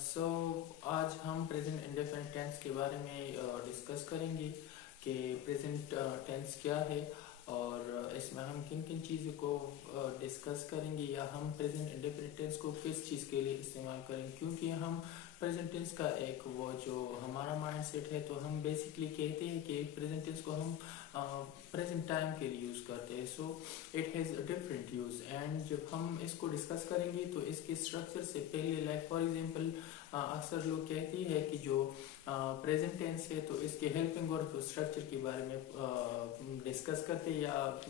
सो आज हम present indefinite tense के बारे में डिस्कस करेंगे कि प्रेजेंट टेंस क्या है और इसमें हम किन किन चीज़ों को डिस्कस करेंगे या हम प्रेजेंट इंडेफिनिट टेंस को किस चीज़ के लिए इस्तेमाल करेंगे, क्योंकि हम प्रेजेंट टेंस का एक वो जो हमारा माइंडसेट है तो हम बेसिकली कहते हैं कि प्रेजेंट टेंस को हम प्रेजेंट टाइम के लिए यूज़ करते हैं। So it has a different use and जब हम इसको डिस्कस करेंगे तो इसके स्ट्रक्चर से पहले लाइक फॉर एग्जांपल अक्सर लोग कहते हैं कि जो प्रेजेंट टेंस है तो इसके हेल्पिंग और तो स्ट्रक्चर के बारे में डिस्कस करते हैं या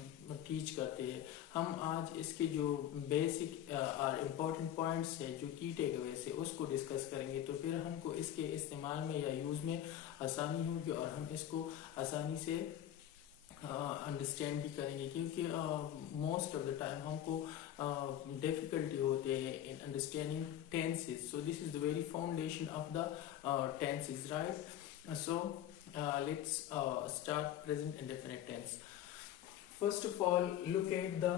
टीच करते हैं। हम आज इसके जो बेसिक और इम्पोर्टेंट पॉइंट्स है जो की टेकअवेज है उसको डिस्कस करेंगे, तो फिर हमको इसके इस्तेमाल में या यूज़ में आसानी होगी और हम इसको आसानी से अंडरस्टैंड भी करेंगे, क्योंकि मोस्ट ऑफ द टाइम हमको डिफिकल्टी होते हैं in understanding tenses. So this is the very foundation of the tenses, right? So let's start present indefinite tense. First of all, look at the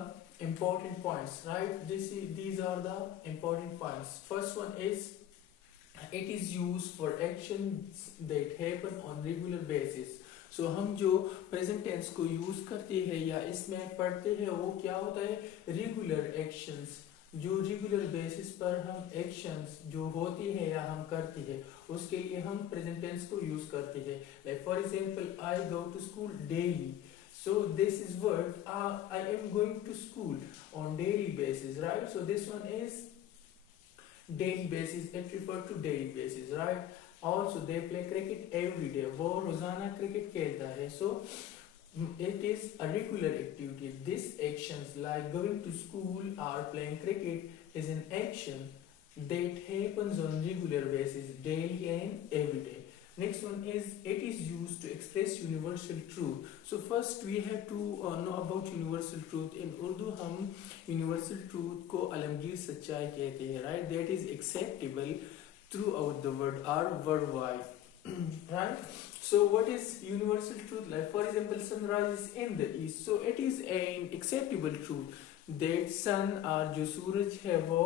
important points, right? These are the important points. First one is it is used for actions that happen on regular basis. So हम जो present tense को use करते हैं या इसमें पढ़ते हैं वो क्या होता है, रेगुलर एक्शंस, जो रेगुलर बेसिस पर हम एक्शंस जो होती है या हम करते हैं उसके लिए हम प्रेजेंट टेंस को यूज करते हैं। Like for example, I go to school daily, so this is what I am going to school on daily basis, right? So this one is daily basis, it refer to daily basis, right? Also they play cricket every day, वो रोजाना cricket खेलता है। So it is a regular activity. This actions like going to school or playing cricket is an action that happens on regular basis, daily and every day. Next one is it is used to express universal truth. So first we have to know about universal truth. In Urdu हम universal truth को आलमगीर सच्चाई कहते हैं, right? That is acceptable throughout the world or worldwide, right? So what is universal truth? Like for example, sun rises in the east, so it is an acceptable truth that sun or जो सूरज है वो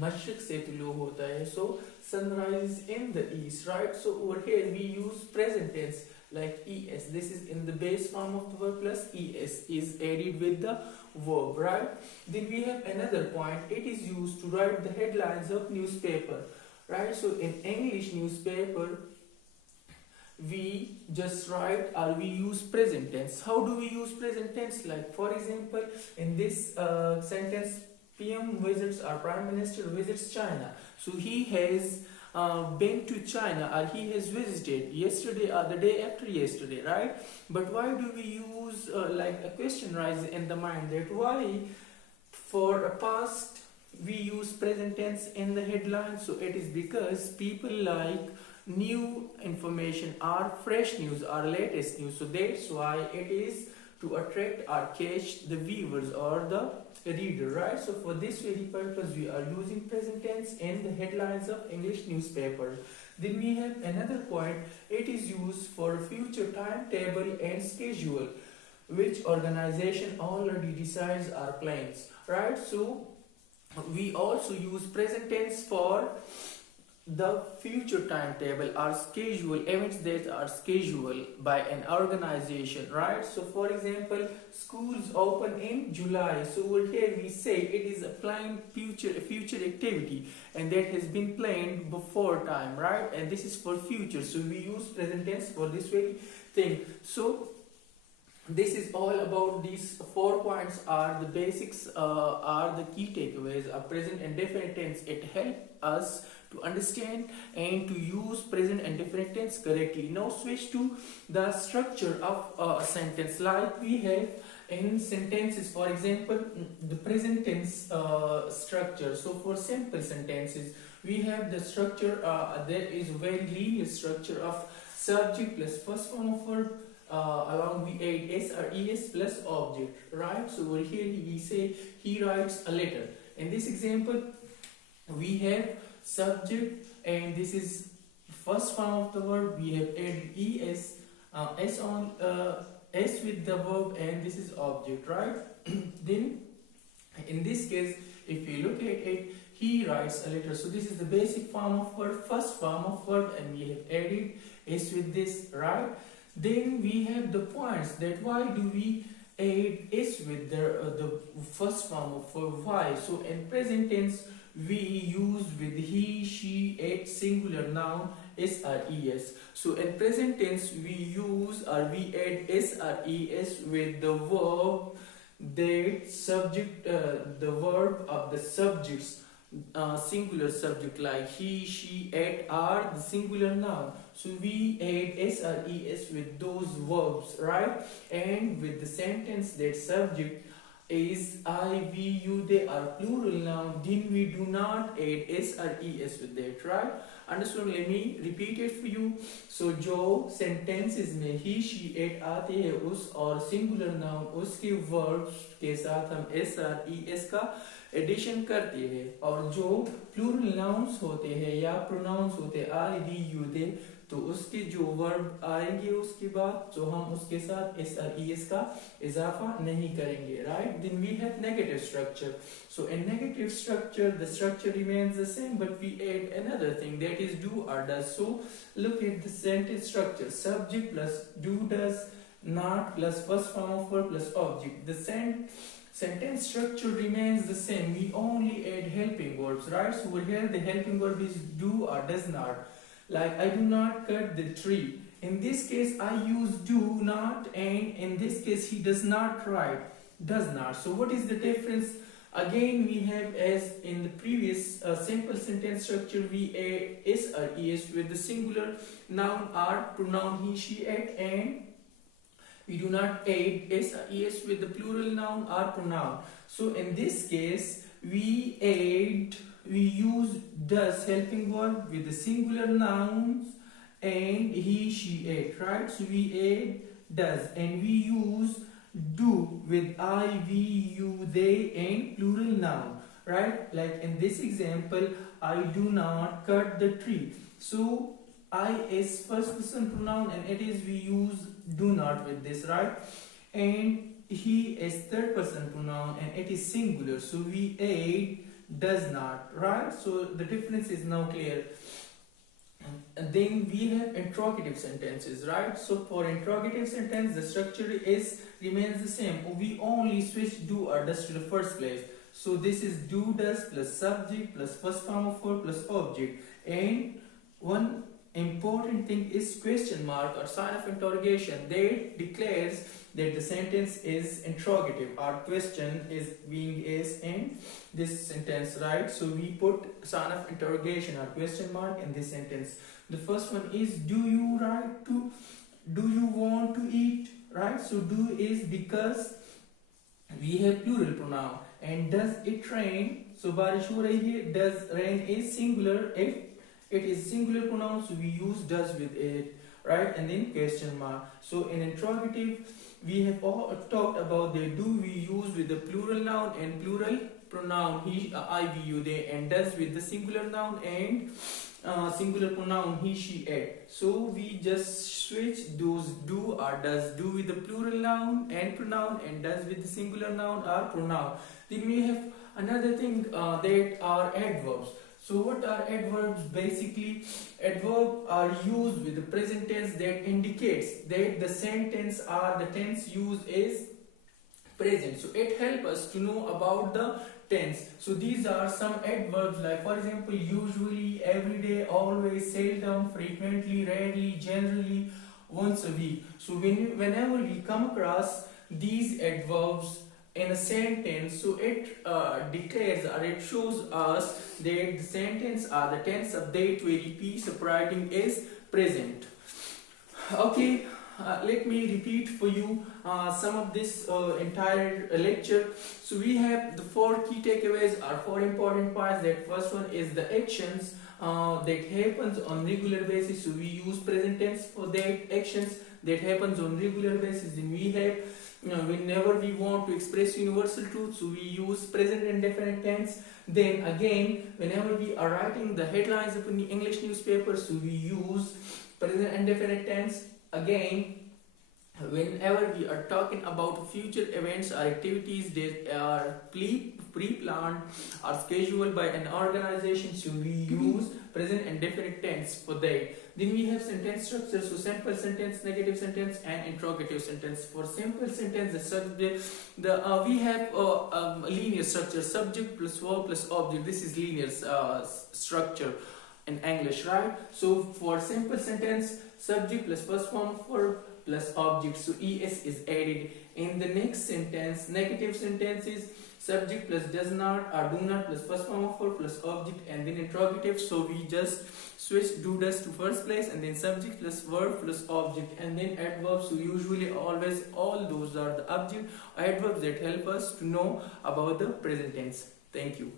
मशरिक से तुलू होता है, so sun rises in the east, right? So over here we use present tense like es. This is in the base form of the verb plus es is added with the verb, right? Then we have another point, it is used to write the headlines of newspaper, right? So in English newspaper we just write or we use present tense. How do we use present tense? Like for example, in this sentence, PM visits or Prime Minister visits China. So he has been to China or he has visited yesterday or the day after yesterday, right? But why do we use like a question rises in the mind that why for a past we use present tense in the headline? So it is because people like new information or fresh news or latest news, so that's why it is to attract or catch the viewers or the reader, right? So for this very purpose we are using present tense in the headlines of English newspapers. Then we have another point, it is used for future timetable and schedule which organization already decides our plans, right? So we also use present tense for the future timetable or schedule, events that are scheduled by an organization, right? So for example, schools open in July, so over here we say it is a planned future activity and that has been planned before time, right? And this is for future, so we use present tense for this very thing. So this is all about these 4 points are the basics, are the key takeaways of present and definite tense. It helps us to understand and to use present and definite tense correctly. Now switch to the structure of a sentence. Like we have in sentences, for example, the present tense structure. So for simple sentences we have the structure, there is a very linear structure of subject plus first form of verb, along we add s or es plus object, right? So over here we say he writes a letter. In this example we have subject and this is first form of the verb, we have added es, s on s with the verb, and this is object, right? Then in this case if you look at it, he writes a letter. So this is the basic form of verb, first form of verb, and we have added is with this, right? Then we have the points, that why do we add is with the first form of verb, why? So in present tense we use with he, she, it, singular noun s or es. So in present tense we use or we add s or es with the verb that subject, the verb of the subjects, singular subject, like he, she, it are the singular noun. So we add s or es with those verbs, right? And with the sentence that subject is I, we, you, they are plural noun, then we do not add s or es with that, right? Understood? Let me repeat it for you. So जो sentences में he, she, it आते हैं उस और singular noun उसके verbs के साथ हम s और es का एडिशन करते हैं, और जो प्लूरल नाउन्स होते हैं या प्रोनाउंस होते हैं आई, वी, यू, दे, तो उसके जो वर्ब आएंगे उसके बाद तो हम उसके साथ एस और ईएस का इजाफा नहीं करेंगे, right? Then we have negative structure. So in negative structure the structure remains the same but we add another thing that is do और does. So look at the sentence structure, subject plus do, does, not plus first form of verb plus object. The sentence structure remains the same. We only add helping verbs, right? So over here the helping verb is do or does not. Like I do not cut the tree. In this case I use do not, and in this case he does not write does not. So what is the difference? Again we have, as in the previous simple sentence structure, we add s or es with the singular noun or pronoun he, she, it, and we do not add s or es with the plural noun or pronoun. So in this case we use does helping verb with the singular nouns and he, she, it, right? So we add does, and we use do with I, we, you, they, and plural noun, right? Like in this example, I do not cut the tree. So I is first person pronoun and it is we use do not with this, right? And he is third person pronoun and it is singular, so we add does not, right? So the difference is now clear. And then we have interrogative sentences, right? So for interrogative sentence the structure is remains the same. We only switch do or does to the first place. So this is do, does plus subject plus first form of verb plus object. And one important thing is question mark or sign of interrogation. That declares that the sentence is interrogative or question is being is in this sentence, right? So we put sign of interrogation or question mark in this sentence. The first one is do you write to, do you want to eat, right? So do is because we have plural pronoun, and does it rain? So बारिश हो रही है, does rain is singular, it is singular pronoun, so we use does with it, right? And then question mark. So in interrogative we have all talked about the do we use with the plural noun and plural pronoun he, I, we, you, they, and does with the singular noun and singular pronoun he, she, it. So we just switch those do or does, do with the plural noun and pronoun and does with the singular noun or pronoun. Then we have another thing that are adverbs. So what are adverbs? Basically, adverbs are used with the present tense that indicates that the sentence or the tense used is present. So it helps us to know about the tense. So these are some adverbs, like for example, usually, everyday, always, seldom, frequently, rarely, generally, once a week. So whenever we come across these adverbs in a sentence, so it declares or it shows us that the sentence or the tense of that very piece of writing is present. Okay, let me repeat for you some of this entire lecture. So we have the 4 key takeaways or 4 important points. That first one is the actions that happens on regular basis. So we use present tense for that actions that happens on regular basis. Then we have whenever we want to express universal truth, so we use present indefinite tense. Then again, whenever we are writing the headlines of the English newspaper, so we use present indefinite tense. Again, whenever we are talking about future events or activities that are pre-planned or scheduled by an organization, so we use present indefinite tense for that. Then we have sentence structure, so simple sentence, negative sentence, and interrogative sentence. For simple sentence, we have a linear structure: subject plus verb plus object. This is linear structure in English, right? So for simple sentence, subject plus first form of verb plus object, so es is added. In the next sentence, negative sentence is subject plus does not or do not plus first form of verb plus object, and then interrogative, so we just switch do does to first place, and then subject plus verb plus object, and then adverbs. So usually always all those are the object adverbs that help us to know about the present tense. Thank you.